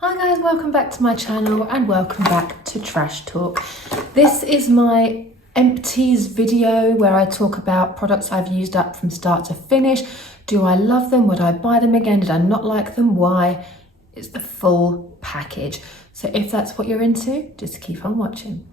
Hi guys, welcome back to my channel and welcome back to Trash Talk. This is my empties video where I talk about products I've used up from start to finish. Do I love them? Would I buy them again? Did I not like them? Why? It's the full package. So if that's what you're into, just keep on watching.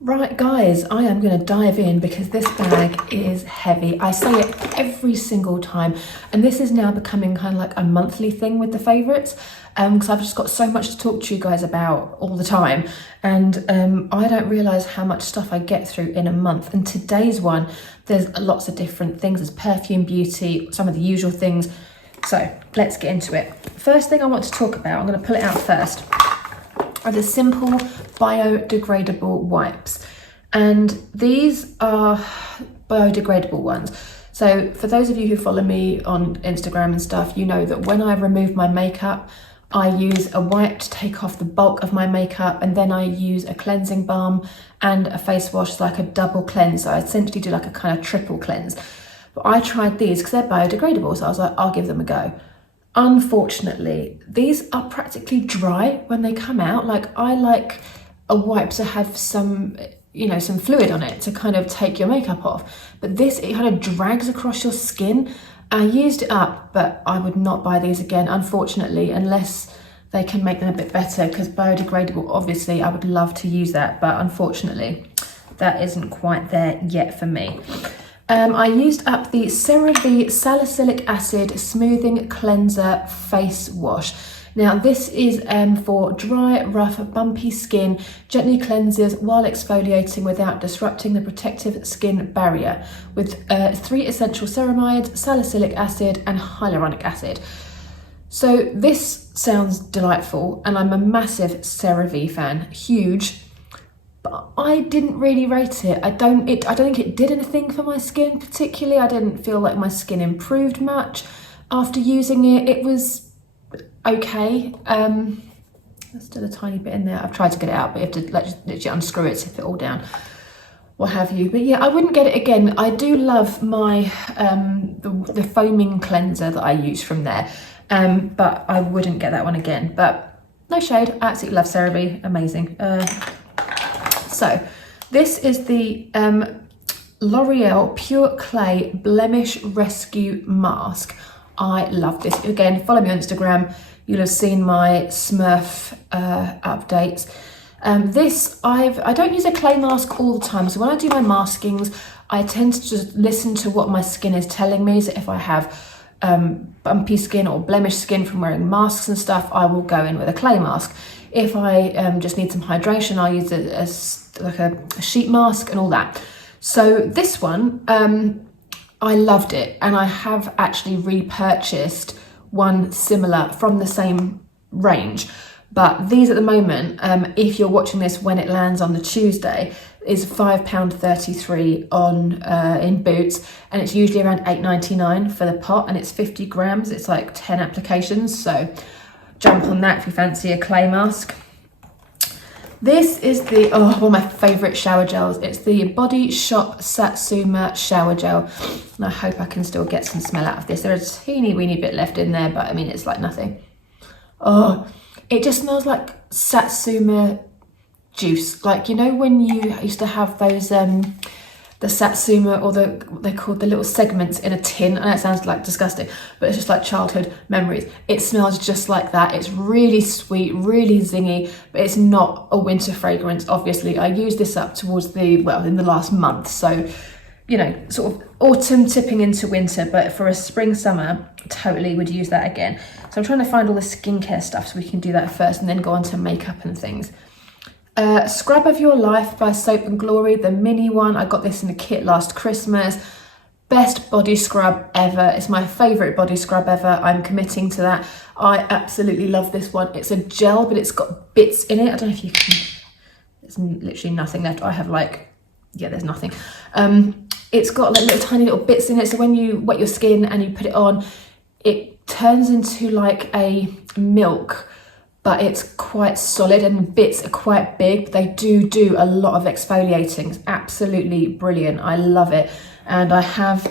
Right guys, I am going to dive in because this bag is heavy. I say it every single time, and this is now becoming kind of like a monthly thing with the favourites, because I've just got so much to talk to you guys about all the time, and I don't realise how much stuff I get through in a month. And today's one, there's lots of different things. There's perfume, beauty, some of the usual things. So let's get into it. First thing I want to talk about, I'm going to pull it out first, are the simple biodegradable wipes, and these are biodegradable ones. So for those of you who follow me on Instagram and stuff, you know that when I remove my makeup, I use a wipe to take off the bulk of my makeup, and then I use a cleansing balm and a face wash, like a double cleanse. So I essentially do like a kind of triple cleanse. But I tried these because they're biodegradable, so I was like, I'll give them a go. Unfortunately, these are practically dry when they come out. Like, I like a wipe to have some, some fluid on it to kind of take your makeup off. But this, it kind of drags across your skin. I used it up, but I would not buy these again, unfortunately, unless they can make them a bit better, because biodegradable, obviously, I would love to use that, but unfortunately, that isn't quite there yet for me. I used up the Cerave Salicylic Acid Smoothing Cleanser Face Wash. Now this is for dry, rough, bumpy skin, gently cleanses while exfoliating without disrupting the protective skin barrier, with 3 essential ceramides, salicylic acid and hyaluronic acid. So this sounds delightful, and I'm a massive Cerave fan, huge. But I didn't really rate it. I don't think it did anything for my skin particularly. I didn't feel like my skin improved much after using it. It was okay. There's still a tiny bit in there. I've tried to get it out, but you have to literally unscrew it, tip it all down, what have you. But yeah, I wouldn't get it again. I do love my the foaming cleanser that I use from there, but I wouldn't get that one again. But no shade, I absolutely love CeraVe, amazing. So this is the L'Oreal Pure Clay Blemish Rescue Mask. I love this. Again, follow me on Instagram. You'll have seen my Smurf updates. I don't use a clay mask all the time. So when I do my maskings, I tend to just listen to what my skin is telling me. So if I have bumpy skin or blemish skin from wearing masks and stuff, I will go in with a clay mask. If I just need some hydration, I'll use a sheet mask and all that. So this one, I loved it, and I have actually repurchased one similar from the same range. But these at the moment, if you're watching this when it lands on the Tuesday, is £5.33 on in Boots, and it's usually around £8.99 for the pot, and it's 50 grams. It's like 10 applications, so jump on that if you fancy a clay mask. This is one of my favourite shower gels. It's the Body Shop Satsuma shower gel, and I hope I can still get some smell out of this. There's a teeny weeny bit left in there, but I mean, it's like nothing. Oh, it just smells like Satsuma juice. Like, you know when you used to have those the Satsuma, or they're called the little segments in a tin. I know it sounds like disgusting, but it's just like childhood memories. It smells just like that. It's really sweet, really zingy, but it's not a winter fragrance. Obviously, I used this up towards in the last month. So, sort of autumn tipping into winter, but for a spring, summer, totally would use that again. So I'm trying to find all the skincare stuff so we can do that first and then go on to makeup and things. Scrub of Your Life by Soap and Glory, the mini one. I got this in a kit last Christmas. Best body scrub ever. It's my favourite body scrub ever. I'm committing to that. I absolutely love this one. It's a gel, but it's got bits in it. I don't know if you can, there's literally nothing left. I have there's nothing. It's got like tiny little bits in it. So when you wet your skin and you put it on, it turns into like a milk, but it's quite solid, and the bits are quite big. They do a lot of exfoliating. It's absolutely brilliant. I love it. And I have,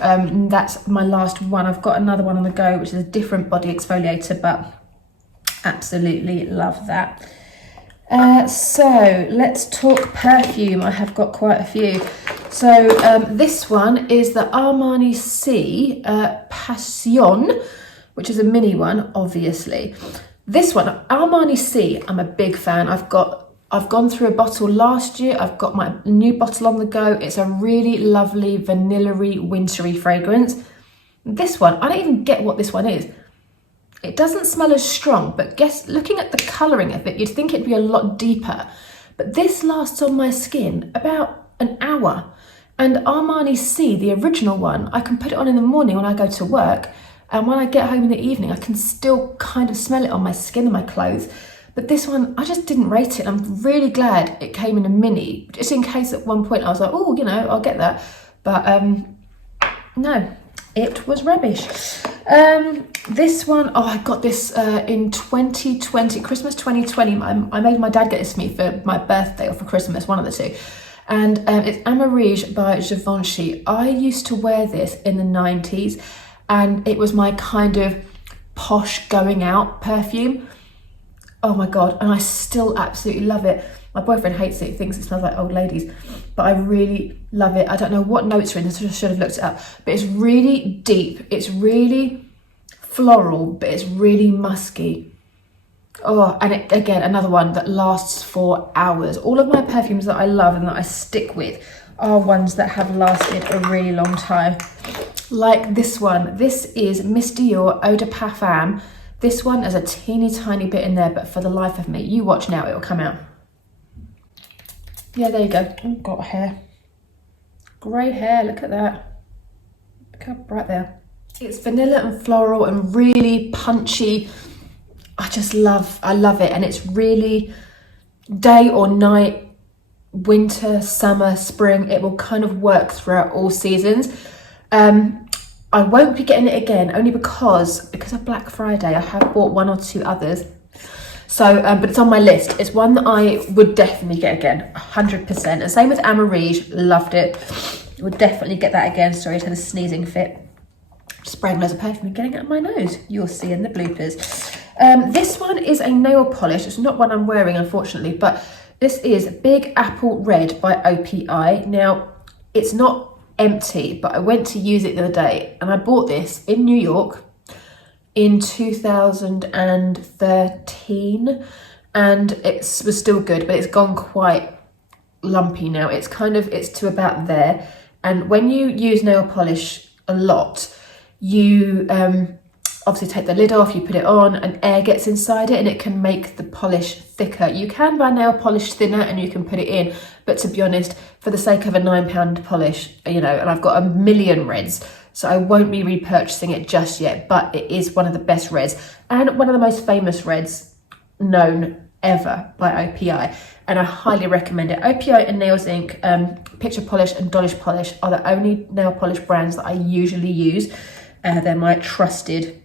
that's my last one. I've got another one on the go, which is a different body exfoliator, but Absolutely love that. So let's talk perfume. I have got quite a few. So this one is the Armani C Passione, which is a mini one, obviously. This one, Armani C, I'm a big fan. I've gone through a bottle last year. I've got my new bottle on the go. It's a really lovely vanilla-y, wintry fragrance. This one, I don't even get what this one is. It doesn't smell as strong, but looking at the colouring of it, you'd think it'd be a lot deeper. But this lasts on my skin about an hour. And Armani C, the original one, I can put it on in the morning when I go to work. And when I get home in the evening, I can still kind of smell it on my skin and my clothes. But this one, I just didn't rate it. I'm really glad it came in a mini, just in case at one point I was like, oh, you know, I'll get that. But no, it was rubbish. This one, oh, I got this in 2020, Christmas 2020. I made my dad get this for me for my birthday or for Christmas, one of the two. And it's Amarige by Givencey. I used to wear this in the 90s and it was my kind of posh going out perfume. Oh my God, and I still absolutely love it. My boyfriend hates it, he thinks it smells like old ladies, but I really love it. I don't know what notes are in this, I should have looked it up, but it's really deep, it's really floral, but it's really musky. Oh, and it, again, another one that lasts for hours. All of my perfumes that I love and that I stick with are ones that have lasted a really long time. Like this one. This is Miss Dior Eau de Parfum. This one has a teeny tiny bit in there, but for the life of me, you watch now, it'll come out. Yeah, there you go. Oh, got hair. Grey hair, look at that. Look how bright they are. It's vanilla and floral and really punchy. I love it. And it's really day or night, winter, summer, spring. It will kind of work throughout all seasons. I won't be getting it again, only because of Black Friday, I have bought one or two others. So, but it's on my list. It's one that I would definitely get again, 100%. And same with Amarige, loved it. Would definitely get that again. Sorry to the sneezing fit. Spraying loads of perfume and getting it out my nose. You'll see in the bloopers. This one is a nail polish. It's not one I'm wearing, unfortunately, but this is Big Apple Red by OPI. Now, it's not empty, but I went to use it the other day and I bought this in New York in 2013 and it was still good, but it's gone quite lumpy now. It's to about there. And when you use nail polish a lot, you obviously take the lid off, you put it on and air gets inside it and it can make the polish thicker. You can buy nail polish thinner and you can put it in, but to be honest, for the sake of a £9 polish, you know, and I've got a million reds, so I won't be repurchasing it just yet, but it is one of the best reds and one of the most famous reds known ever by OPI, and I highly recommend it. OPI and Nails Inc, Picture Polish and Dolish Polish are the only nail polish brands that I usually use. They're my trusted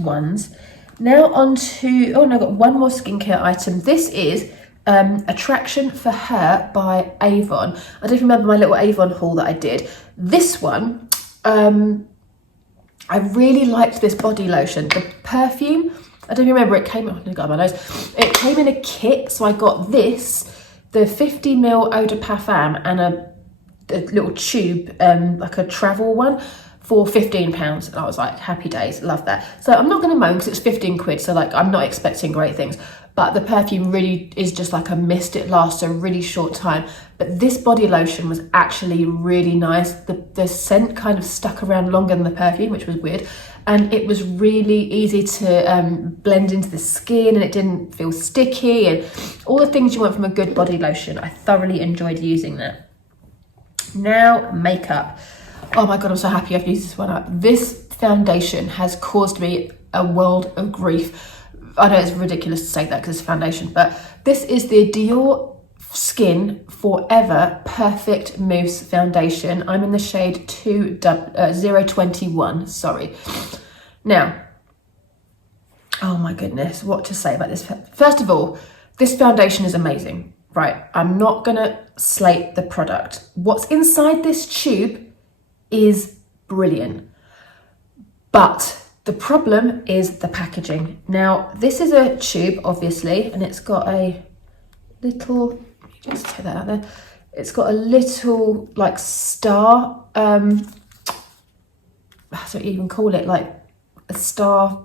ones. Now on to, oh no, I've got one more skincare item. This is Attraction for Her by Avon. I don't remember my little Avon haul that I did. This one, I really liked this body lotion. The perfume, I don't remember, it came, oh, I got my nose. It came in a kit, so I got this, the 50ml Eau de Parfum and a little tube, like a travel one, for £15, and I was like, happy days, love that. So I'm not going to moan because it's 15 quid, so like I'm not expecting great things, but the perfume really is just like a mist. It lasts a really short time, but this body lotion was actually really nice. The scent kind of stuck around longer than the perfume, which was weird, and it was really easy to blend into the skin and it didn't feel sticky and all the things you want from a good body lotion. I thoroughly enjoyed using that. Now, makeup. Oh my God, I'm so happy I've used this one up. This foundation has caused me a world of grief. I know it's ridiculous to say that because it's foundation, but this is the Diorskin Forever Perfect Mousse Foundation. I'm in the shade 021, sorry. Now, oh my goodness, what to say about this? First of all, this foundation is amazing, right? I'm not gonna slate the product. What's inside this tube is brilliant, but The problem is the packaging. Now, this is a tube, obviously, and it's got a little, just take that out there. It's got a little like star, how do you even call it? Like a star,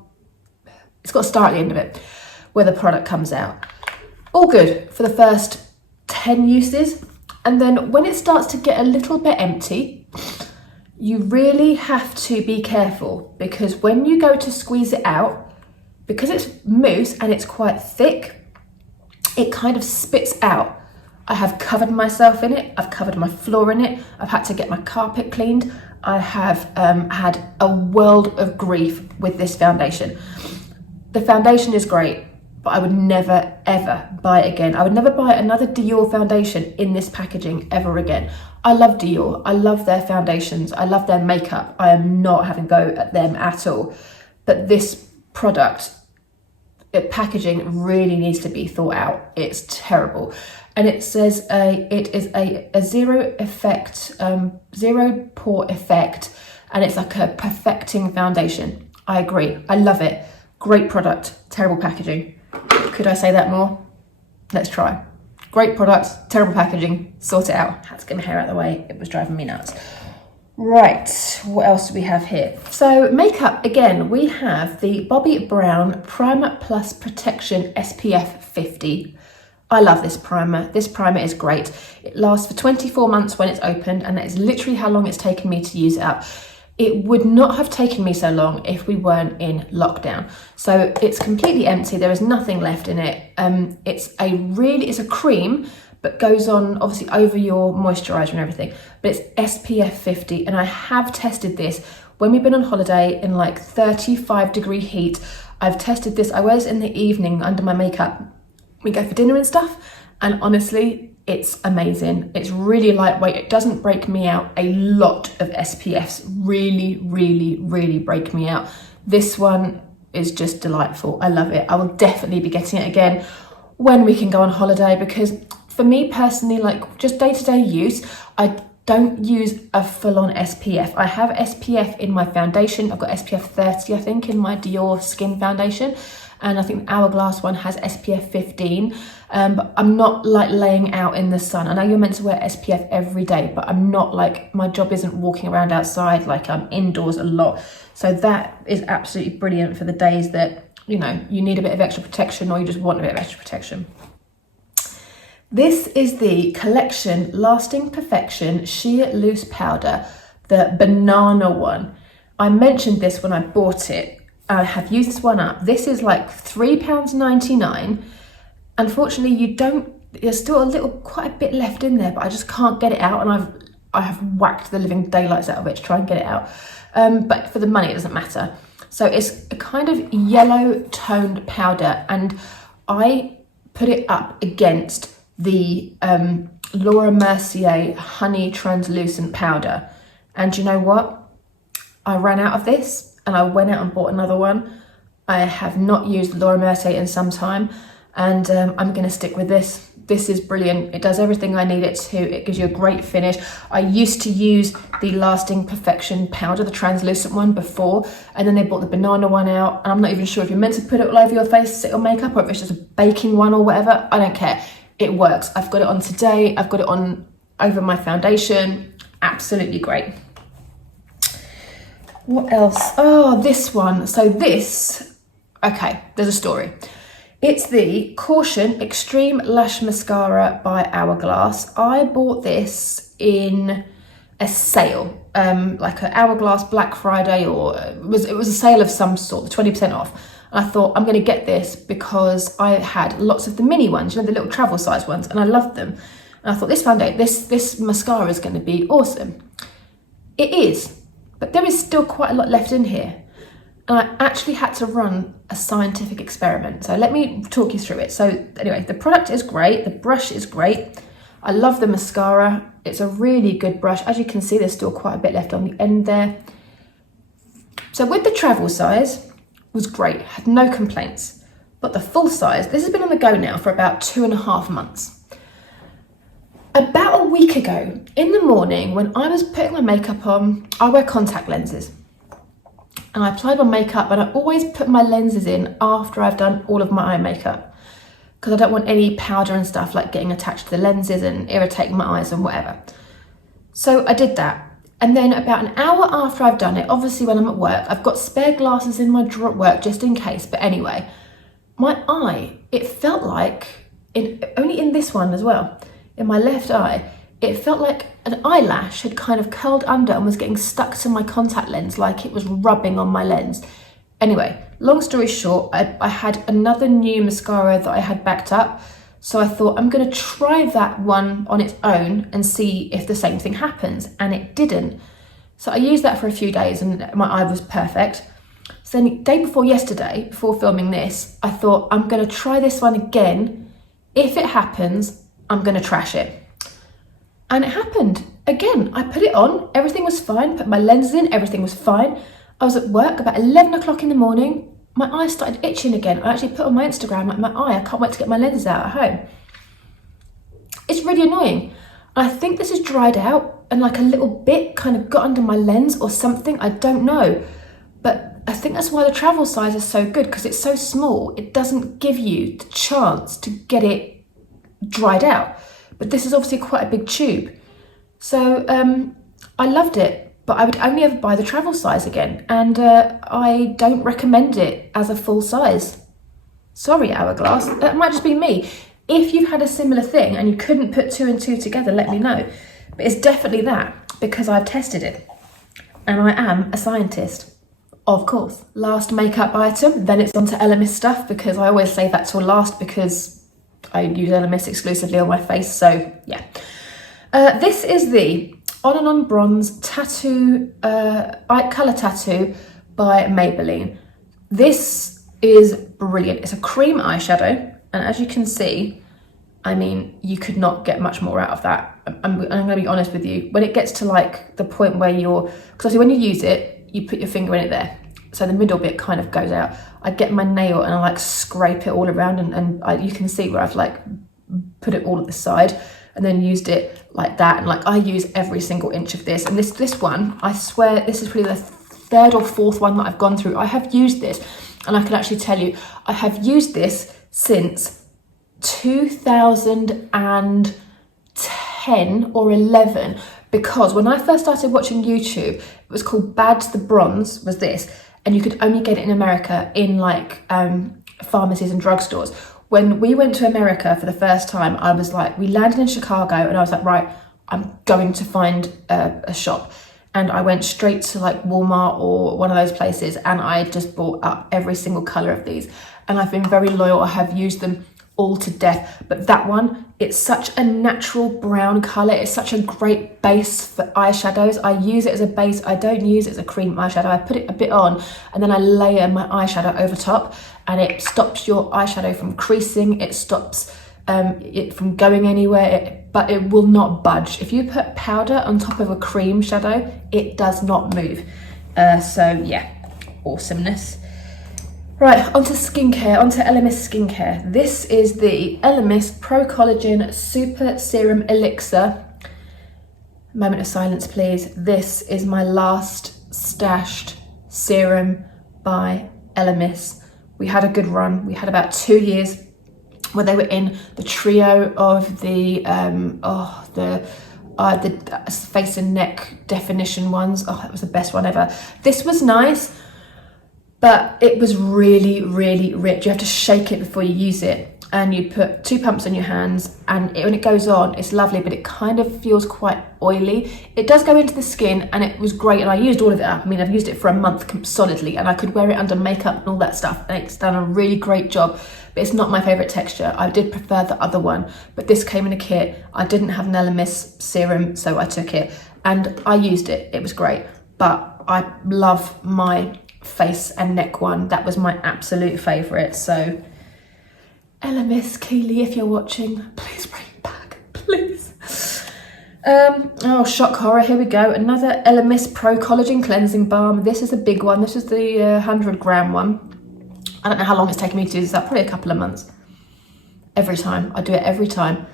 it's got a star at the end of it where the product comes out. All good for the first 10 uses. And then when it starts to get a little bit empty, you really have to be careful, because when you go to squeeze it out, because it's mousse and it's quite thick, it kind of spits out. I have covered myself in it, I've covered my floor in it, I've had to get my carpet cleaned, I have had a world of grief with this foundation. The foundation is great, but I would never ever buy it again. I would never buy another Dior foundation in this packaging ever again. I love Dior, I love their foundations, I love their makeup. I am not having a go at them at all. But this product, packaging really needs to be thought out. It's terrible. And it says it is a zero pore effect, and it's like a perfecting foundation. I agree, I love it. Great product, terrible packaging. Could I say that more? Let's try. Great product, terrible packaging, sort it out. Had to get my hair out of the way, it was driving me nuts. Right, what else do we have here? So makeup, again, we have the Bobbi Brown Primer Plus Protection SPF 50. I love this primer. This primer is great. It lasts for 24 months when it's opened, and that is literally how long it's taken me to use it up. It would not have taken me so long if we weren't in lockdown. So it's completely empty. There is nothing left in it. It's a cream, but goes on obviously over your moisturizer and everything. But it's SPF 50, and I have tested this when we've been on holiday in like 35-degree heat. I've tested this. I wear this in the evening under my makeup. We go for dinner and stuff, and honestly, it's amazing. It's really lightweight. It doesn't break me out. A lot of SPFs really, really, really break me out. This one is just delightful. I love it. I will definitely be getting it again when we can go on holiday, because for me personally, like just day-to-day use, I don't use a full-on SPF. I have SPF in my foundation. I've got SPF 30, I think, in my Dior Skin foundation. And I think the Hourglass one has SPF 15, but I'm not like laying out in the sun. I know you're meant to wear SPF every day, but I'm not like, my job isn't walking around outside, like I'm indoors a lot. So that is absolutely brilliant for the days that, you know, you need a bit of extra protection or you just want a bit of extra protection. This is the Collection Lasting Perfection Sheer Loose Powder, the banana one. I mentioned this when I bought it. I have used this one up. This is like £3.99. Unfortunately, there's still quite a bit left in there, but I just can't get it out, and I have whacked the living daylights out of it to try and get it out. But for the money, it doesn't matter. So it's a kind of yellow toned powder, and I put it up against the Laura Mercier Honey Translucent Powder. And you know what? I ran out of this, and I went out and bought another one. I have not used Laura Mercier in some time, and I'm going to stick with this. This is brilliant. It does everything I need it to. It gives you a great finish. I used to use the Lasting Perfection powder, the translucent one, before, and then they brought the banana one out, and I'm not even sure if you're meant to put it all over your face to sit on makeup, or if it's just a baking one or whatever. I don't care. It works. I've got it on today. I've got it on over my foundation. Absolutely great. What else? Oh, this one. So this, okay, there's a story. It's the Caution Extreme Lash Mascara by Hourglass. I bought this in a sale, like an Hourglass Black Friday, or it was a sale of some sort, 20% off. And I thought, I'm going to get this because I had lots of the mini ones, you know, the little travel size ones, and I loved them. And I thought this mascara is going to be awesome. It is. But there is still quite a lot left in here. And I actually had to run a scientific experiment. So let me talk you through it. So anyway, the product is great. The brush is great. I love the mascara. It's a really good brush. As you can see, there's still quite a bit left on the end there. So with the travel size, it was great. Had no complaints. But the full size, this has been on the go now for about 2.5 months. About a week ago, in the morning, when I was putting my makeup on, I wear contact lenses. and I applied my makeup, and I always put my lenses in after I've done all of my eye makeup because I don't want any powder and stuff like getting attached to the lenses and irritating my eyes and whatever. So I did that. And then about an hour after I've done it, obviously when I'm at work, I've got spare glasses in my drawer at work just in case. But anyway, my eye, it felt like, only in this one as well, in my left eye, it felt like an eyelash had kind of curled under and was getting stuck to my contact lens, like it was rubbing on my lens. Anyway, long story short, I had another new mascara that I had backed up. So I thought I'm going to try that one on its own and see if the same thing happens. And it didn't. So I used that for a few days and my eye was perfect. So then the day before yesterday, before filming this, I thought I'm going to try this one again. If it happens, I'm going to trash it. And it happened. Again, I put it on, everything was fine, put my lenses in, everything was fine. I was at work about 11 o'clock in the morning. My eye started itching again. I actually put on my Instagram, like, my eye, I can't wait to get my lenses out at home. It's really annoying. I think this has dried out and like a little bit kind of got under my lens or something, I don't know. But I think that's why the travel size is so good, because it's so small. It doesn't give you the chance to get it dried out. But this is obviously quite a big tube. So I loved it. But I would only ever buy the travel size again, and I don't recommend it as a full size. Sorry, Hourglass, that might just be me. If you've had a similar thing and you couldn't put 2 and 2 together, let me know. But it's definitely that, because I've tested it, and I am a scientist, of course. Last makeup item, then it's onto Elemis stuff, because I always save that till last because I use Elemis exclusively on my face, so yeah. This is the On and On Bronze Tattoo, Eye Colour Tattoo by Maybelline. This is brilliant. It's a cream eyeshadow, and as you can see, I mean, you could not get much more out of that. I'm going to be honest with you. When it gets to like the point where because obviously when you use it, you put your finger in it there, so the middle bit kind of goes out. I get my nail and I like scrape it all around, and you can see where I've like put it all at the side, and then used it like that, and like I use every single inch of this. And this one, I swear, this is probably the 3rd or 4th one that I've gone through. I have used this, and I can actually tell you, I have used this since 2010 or 11, because when I first started watching YouTube, it was called Bad's the Bronze, was this, and you could only get it in America in like pharmacies and drugstores. When we went to America for the first time, I was like, we landed in Chicago, and I was like, right, I'm going to find a shop. And I went straight to like Walmart or one of those places, and I just bought up every single colour of these. And I've been very loyal. I have used them all to death. But that one, it's such a natural brown colour. It's such a great base for eyeshadows. I use it as a base. I don't use it as a cream eyeshadow. I put it a bit on, and then I layer my eyeshadow over top, and it stops your eyeshadow from creasing. It stops it from going anywhere, but it will not budge. If you put powder on top of a cream shadow, it does not move. So yeah, awesomeness. Right, onto skincare, onto Elemis skincare. This is the Elemis Pro Collagen Super Serum Elixir. Moment of silence, please. This is my last stashed serum by Elemis. We had a good run. We had about 2 years where they were in the trio of the face and neck definition ones. Oh, that was the best one ever. This was nice, but it was really, really rich. You have to shake it before you use it. And you put 2 pumps on your hands, and when it goes on, it's lovely, but it kind of feels quite oily. It does go into the skin, and it was great, and I used all of it up. I mean, I've used it for a month solidly, and I could wear it under makeup and all that stuff, and it's done a really great job, but it's not my favourite texture. I did prefer the other one, but this came in a kit. I didn't have an Elemis serum, so I took it, and I used it. It was great, but I love my face and neck one. That was my absolute favourite, so Elemis, Keely, if you're watching, please bring it back, please. Oh, shock horror, here we go. Another Elemis Pro Collagen Cleansing Balm. This is a big one. This is the 100-gram one. I don't know how long it's taken me to do this, probably a couple of months. Every time, I do it every time.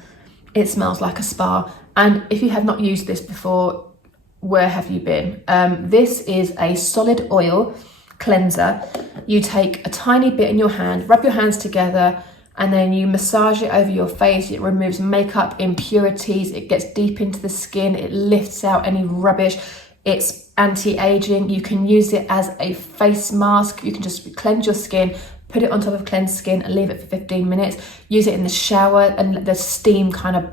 It smells like a spa. And if you have not used this before, where have you been? This is a solid oil cleanser, you take a tiny bit in your hand, rub your hands together, and then you massage it over your face. It removes makeup impurities, it gets deep into the skin, it lifts out any rubbish. It's anti-aging. You can use it as a face mask. You can just cleanse your skin, put it on top of cleansed skin and leave it for 15 minutes. Use it in the shower and let the steam kind of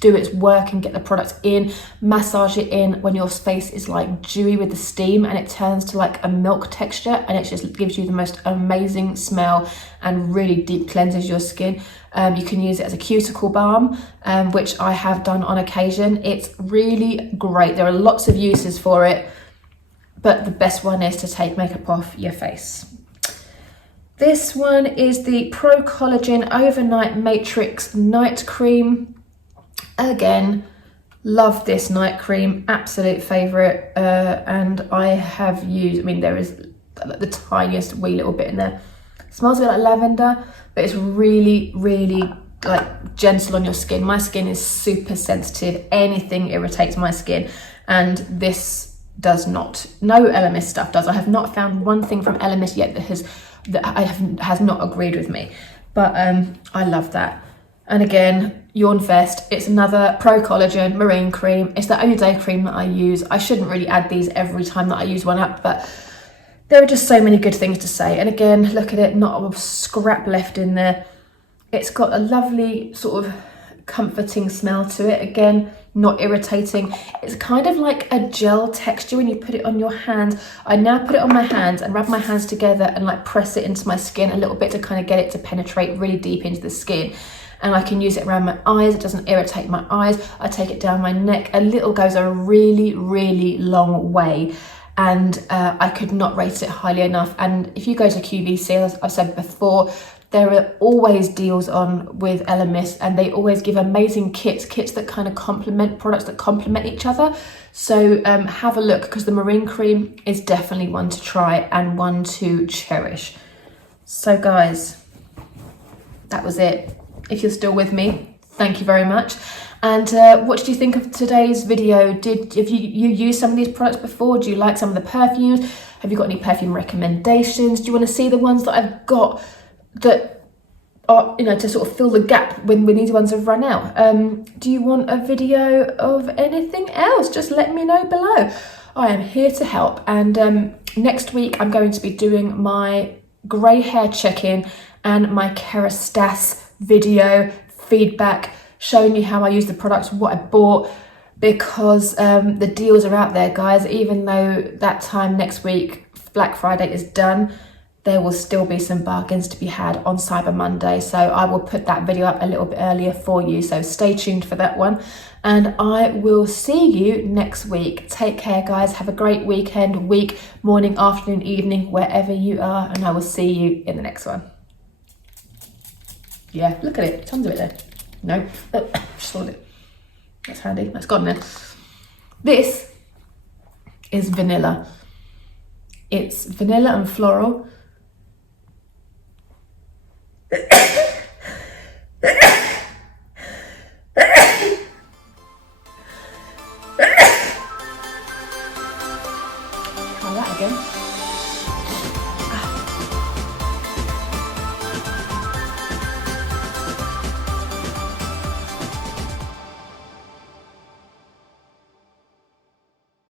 do its work and get the product in. Massage it in when your face is like dewy with the steam and it turns to like a milk texture, and it just gives you the most amazing smell and really deep cleanses your skin. You can use it as a cuticle balm, which I have done on occasion. It's really great. There are lots of uses for it, but the best one is to take makeup off your face. This one is the Pro Collagen Overnight Matrix Night Cream. Again, love this night cream, absolute favourite, and I have used, I mean, there is the tiniest wee little bit in there. It smells a bit like lavender, but it's really, really like gentle on your skin. My skin is super sensitive, anything irritates my skin, and this does not. No Elemis stuff does. I have not found one thing from Elemis yet that has not agreed with me, but I love that. And again, Yawn Fest, it's another Pro Collagen Marine Cream. It's the only day cream that I use. I shouldn't really add these every time that I use one up, but there are just so many good things to say. And again, look at it, not a scrap left in there. It's got a lovely sort of comforting smell to it. Again, not irritating. It's kind of like a gel texture when you put it on your hands. I now put it on my hands and rub my hands together and like press it into my skin a little bit to kind of get it to penetrate really deep into the skin. And I can use it around my eyes. It doesn't irritate my eyes. I take it down my neck. A little goes a really, really long way. And I could not rate it highly enough. And if you go to QVC, as I've said before, there are always deals on with Elemis, and they always give amazing kits that kind of complement products that complement each other. So have a look, because the Marine Cream is definitely one to try and one to cherish. So guys, that was it. If you're still with me, thank you very much. And what did you think of today's video? Have you used some of these products before? Do you like some of the perfumes? Have you got any perfume recommendations? Do you want to see the ones that I've got that are, you know, to sort of fill the gap when these ones have run out? Do you want a video of anything else? Just let me know below. I am here to help. And next week I'm going to be doing my grey hair check-in and my Cherryz video feedback, showing you how I use the products, what I bought, because the deals are out there, guys. Even though that time next week, Black Friday, is done, there will still be some bargains to be had on Cyber Monday. So I will put that video up a little bit earlier for you. So stay tuned for that one. And I will see you next week. Take care, guys. Have a great weekend, week, morning, afternoon, evening, wherever you are. And I will see you in the next one. Yeah, look at it. Tons of it there. No, just swallowed it. That's handy. That's gone there. This is vanilla. It's vanilla and floral. Try that again.